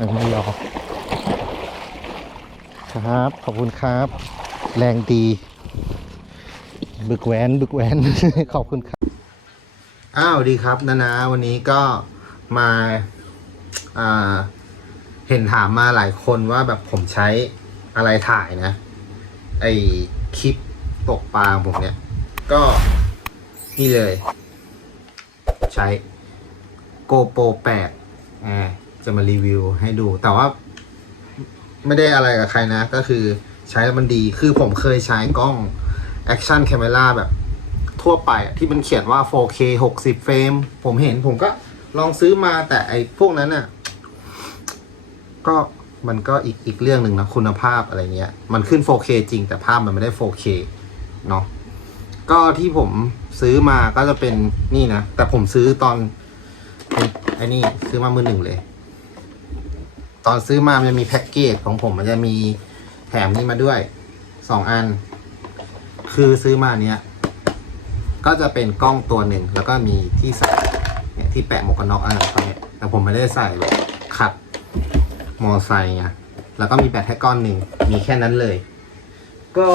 ยังไม่ยอมครับ ขอบคุณครับ แรงดี บึกแหวนบึกแหวน ขอบคุณครับ อ้าวดีครับนานาวันนี้ก็มาอ่าเห็นถามมาหลายคนว่าแบบผมใช้อะไรถ่ายนะ ไอคลิปตกปลาผมเนี่ย ก็นี่เลย ใช้ GoPro 8อ่า จะมารีวิวให้ดู แต่ว่า ไม่ได้อะไรกับใครนะ ก็คือใช้แล้วมันดีคือผมเคยใช้กล้อง Action Camera แบบ ทั่วไปที่มันเขียนว่า 4K 60 เฟรม ผมเห็นผมก็ลองซื้อมาแต่ไอ้พวกนั้นน่ะ ก็มันก็อีกอีกเรื่องหนึ่งนะคุณภาพอะไรเงี้ย มันขึ้น 4K จริงแต่ภาพมันไม่ได้ 4K เนาะก็ที่ผมซื้อมาก็จะเป็นนี่นะ แต่ผมซื้อตอนไอ้นี่ซื้อมามือหนึ่งเลย ตอนซื้อมามันจะมีแพ็กเกจของผมมันจะมีแถมนี่มาด้วยสองอัน คือซื้อมาเนี้ยก็จะเป็นกล้องตัวหนึ่งแล้วก็มีที่ใส่เนี่ยที่แปะหมวกกันน็อกอันนั้นตรงเนี้ยแต่ผมไม่ได้ใส่แบบขัดมอไซค์ไงแล้วก็มีแบตแค่ก้อนหนึ่งมีแค่นั้นเลย ก็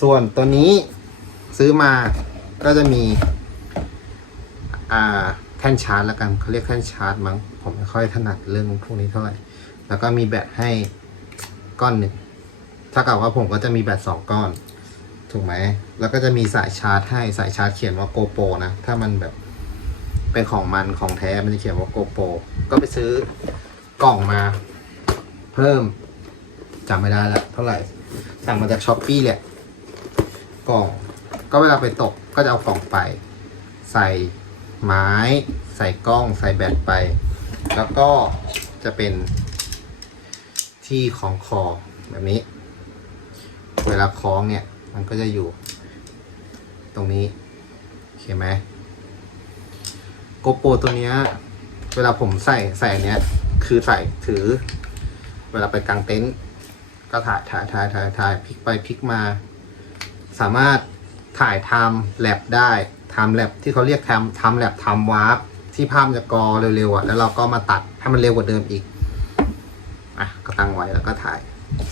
ส่วนตัวนี้ซื้อมาก็จะมี อ่า ท่นชาร์จแล้วกันเขาเรียกแท่นชาร์จมั้งผมไม่ค่อยถนัดเรื่องพวกนี้เท่าไหร่ แล้วก็มีแบตให้ก้อนหนึ่งถ้ากับว่าผมก็จะมีแบตสองก้อนถูกไหมแล้วก็จะมีสายชาร์จให้สายชาร์จเขียนว่าโกโปนะ ถ้ามันแบบเป็นของมันของแท้มันจะเขียนว่าโกโปก็ไปซื้อกล่องมา เพิ่มจำไม่ได้ละเท่าไหร่สั่งมาจากช้อปปี้แหละกล่อง ก็เวลาไปตกก็จะเอากล่องไป ใส่ ไม้ใส่กล้องใส่แบตไป แล้วก็จะเป็นที่ของคอแบบนี้ เวลาคล้องเนี่ย มันก็จะอยู่ ตรงนี้โอเคไหมโกโปรตัวเนี้ยเวลาผมใส่ใส่เนี้ยคือใส่ถือ เวลาไปกางเต็นท์ก็ถ่ายถ่ายถ่ายถ่ายถ่ายพลิกไปพลิกมา สามารถถ่ายไทม์แลบได้ ไทม์แลบที่เขาเรียกไทม์ไทม์แลบไทม์วาร์ปที่ภาพจะกอเร็วๆอะแล้วเราก็มาตัดให้มันเร็วกว่าเดิมอีกอะก็ตั้งไว้แล้วก็ถ่าย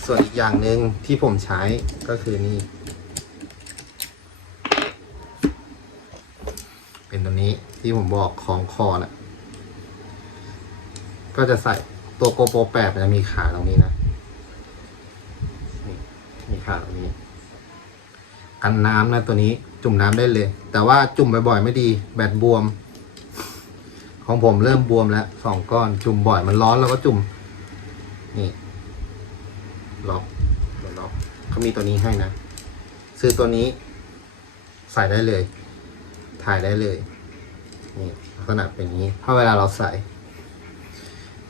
ส่วนอีกอย่างหนึ่งที่ผมใช้ก็คือนี่ เป็นตัวนี้ที่ผมบอกของคอน่ะก็จะใส่ตัวโกโปรแปดมันจะมีขาตรงนี้นะนี่มีขาตรงนี้ กันน้ำนะตัวนี้จุ่มน้ำได้เลย แต่ว่าจุ่มบ่อยๆไม่ดี แบตบวม ของผมเริ่มบวมแล้วสองก้อนจุ่มบ่อยมันร้อนแล้วก็จุ่ม นี่ ล็อกเล็อกเขามีตัวนี้ให้นะ ซื้อตัวนี้ ใส่ได้เลย ถ่ายได้เลย นี่ลักษณะเป็นอย่างนี้ ถ้าเวลาเราใส่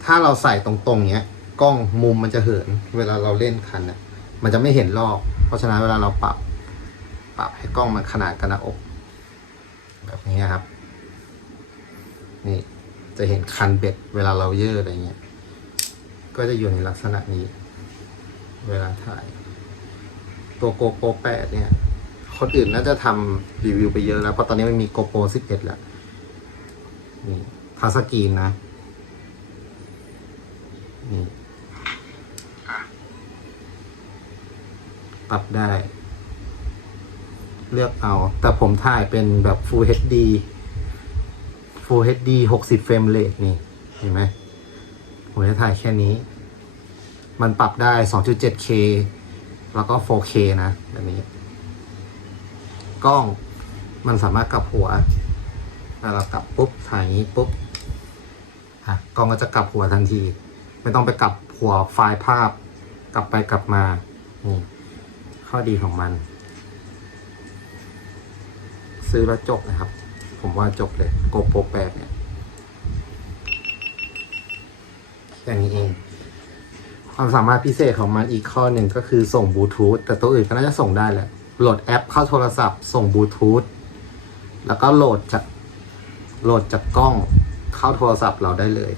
ถ้าเราใส่ตรงๆเนี้ย กล้องมุมมันจะเหิน เวลาเราเล่นคันน่ะมันจะไม่เห็นรอบ เพราะฉะนั้นเวลาเราปรับ ปรับให้กล้องมันขนาดกันหน้าอก แบบนี้ครับ นี่จะเห็นคันเบ็ดเวลาเราเยอะอะไรเงี้ย ก็จะอยู่ในลักษณะนี้ เวลาถ่าย ตัวโกโปรแปดเนี่ย คนอื่นน่าจะทำรีวิวไปเยอะแล้วเพราะตอนนี้มันมีโกโปรสิบเอ็ดแล้ว นี่ทัสกรีนนะ นี่ ปรับได้ เลือกเอา แต่ผมถ่ายเป็นแบบ Full HD Full HD 60 เฟรมเรทนี่ เห็นไหมผมจะถ่ายแค่นี้ มันปรับได้ 2.7K แล้วก็ 4K นะแบบนี้ กล้องมันสามารถกลับหัวถ้าเรากลับปุ๊บถ่ายนี้ปุ๊บอะกล้องก็จะกลับหัวทันที ไม่ต้องไปกลับหัวไฟล์ภาพ กลับไปกลับมา นี่ ข้อดีของมัน ซื้อแล้วจบนะครับ ผมว่าจบเลยโกโปรแปดเนี่ยแค่นี้เอง ความสามารถพิเศษของมันอีกข้อหนึ่งก็คือส่งบลูทูธแต่ตัวอื่นก็น่าจะส่งได้แหละโหลดแอปเข้าโทรศัพท์ ส่งบลูทูธแล้วก็โหลดจากโหลดจากกล้องเข้าโทรศัพท์เราได้เลย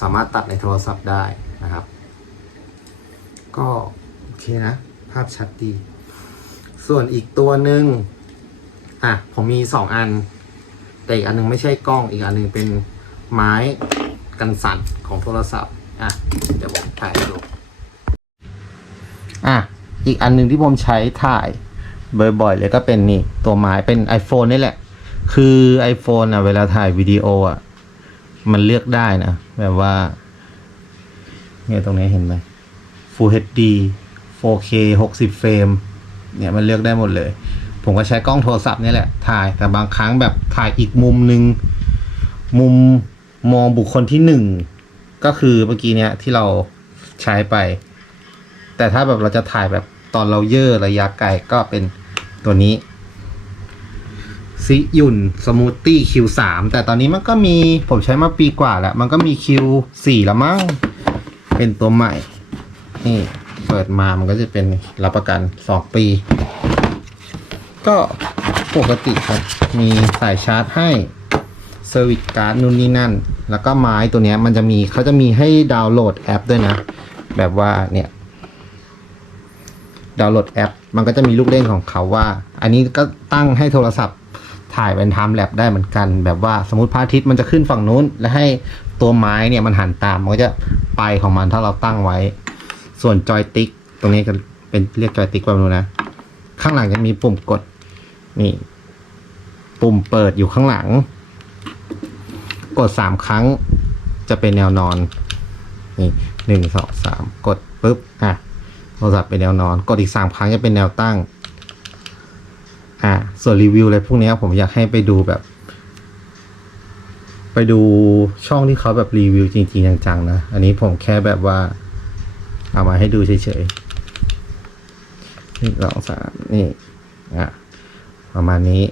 สามารถตัดในโทรศัพท์ได้นะครับ ก็โอเคนะ ภาพชัดดี ส่วนอีกตัวหนึ่ง อะผมมีสองอัน แต่อีกอันหนึงไม่ใช่กล้องอีกอันหนึงเป็นไม้กันสั่นของโทรศัพท์อะเดี๋ยวผมถ่ายให้ดูอะอีกอันหนึ่งที่ผมใช้ถ่ายบ่อยๆเลยก็เป็นนี่ตัวไม้เป็น iPhone นี่แหละ คือ iPhone อะเวลาถ่ายวิดีโออะมันเลือกได้นะแบบว่าเนี่ยตรงนี้เห็นไหม Full HD 4K 60 เฟรมเนี่ยมันเลือกได้หมดเลย ผมก็ใช้กล้องโทรศัพท์นี่แหละถ่าย แต่บางครั้งแบบถ่ายอีกมุมหนึ่งมุมมองบุคคลที่หนึ่งก็คือเมื่อกี้เนี้ยที่เราใช้ไป แต่ถ้าแบบเราจะถ่ายแบบตอนเราเย่อระยะไกลก็เป็นตัวนี้ซิยุนสมูทตี้ Q3 แต่ตอนนี้มันก็มีผมใช้มาปีกว่าแล้ว มันก็มี Q4 แล้วมั้ง เป็นตัวใหม่ นี่ เปิดมามันก็จะเป็นรับประกัน 2 ปี ก็ปกติครับ มีสายชาร์จให้เซอร์วิสการ์ดนู่นนี่นั่น แล้วก็ไม้ตัวเนี้ยมันจะมีเขาจะมีให้ดาวน์โหลดแอปด้วยนะ แบบว่าเนี่ย ดาวน์โหลดแอป มันก็จะมีลูกเล่นของเขาว่า อันนี้ก็ตั้งให้โทรศัพท์ถ่ายเป็นไทม์แลปได้เหมือนกัน แบบว่าสมมติพระอาทิตย์มันจะขึ้นฝั่งนู้น และให้ตัวไม้เนี่ยมันหันตาม มันก็จะไปของมันถ้าเราตั้งไว้ ส่วนจอยติ๊กตรงนี้ก็เป็นเรียกจอยติ๊กแบบนู้นนะ ข้างหลังจะมีปุ่มกด นี่ ปุ่มเปิดอยู่ข้างหลัง กดสามครั้งจะเป็นแนวนอน นี่หนึ่งสองสามกดปุ๊บ อะโทรศัพท์เป็นแนวนอน กดอีกสามครั้งจะเป็นแนวตั้ง อ่าส่วนรีวิวอะไรพวกนี้ผมอยากให้ไปดูแบบ ไปดูช่องที่เขาแบบรีวิวจริง ๆ จังๆนะ อันนี้ผมแค่แบบว่า เอามาให้ดูเฉยๆหนึ่งสองสามนี่ อะ ประมาณนี้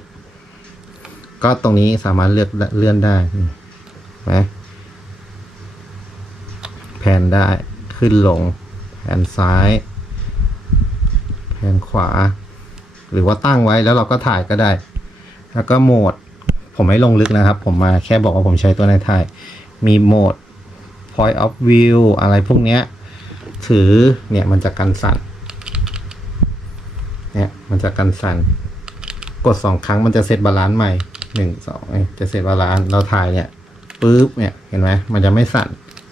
ก็ตรงนี้สามารถเลือกเลื่อนได้นี่นไหมแผนได้ขึ้นลง แผ่นซ้าย แผ่นขวา หรือว่าตั้งไว้แล้วเราก็ถ่ายก็ได้ แล้วก็โหมด ผมไม่ลงลึกนะครับ ผมมาแค่บอกว่าผมใช้ตัวในถ่าย มีโหมด point of view อะไรพวกเนี้ย ถือเนี่ยมันจะกันสั่นเนี่ยมันจะกันสั่น ดสองครั้งมันจะเซตบาลานซ์ใหม่หนึ่งสองจะเซตบาลานซ์เราถ่ายเนี่ยปุ๊บเนี่ยเห็นไหมมันจะไม่สั่น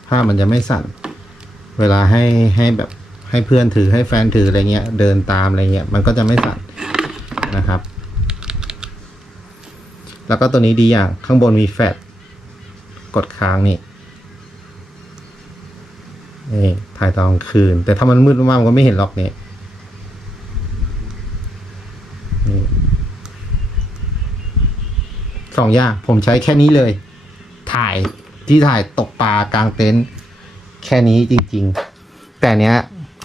ภาพมันจะไม่สั่น เวลาให้ให้แบบให้เพื่อนถือให้แฟนถืออะไรเงี้ย เดินตามอะไรเงี้ยมันก็จะไม่สั่นนะครับ แล้วก็ตัวนี้ดีอย่างข้างบนมีแฟลกดค้างนี่นี่ถ่ายตอนกลางคืน แต่ถ้ามันมืดมากมันก็ไม่เห็นหรอกเนี่ย สองอย่าง ผมใช้แค่นี้เลย ถ่ายที่ถ่ายตกปลากลางเต็นท์แค่นี้จริง ๆ แต่เนี้ย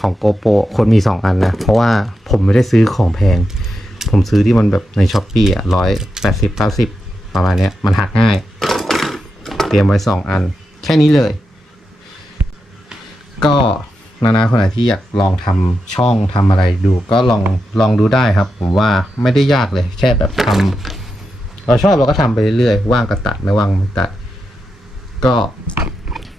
ของโกโปคนมีสองอันนะ เพราะว่าผมไม่ได้ซื้อของแพง ผมซื้อที่มันแบบในช้อปปี้อะร้อยแปดสิบเก้าสิบประมาณเนี้ยมันหักง่าย เตรียมไว้สองอัน แค่นี้เลย ก็นานาคนไหนที่อยากลองทำช่องทำอะไรดู ก็ลองลองดูได้ครับ ผมว่าไม่ได้ยากเลย แค่แบบทำ เราชอบเราก็ทำไปเรื่อยๆว่างก็ตัดไม่ว่างไม่ตัด ก็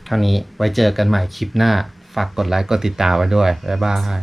เท่านี้ไว้เจอกันใหม่คลิปหน้า ฝากกดไลค์กดติดตามไว้ด้วยบ๊ายบาย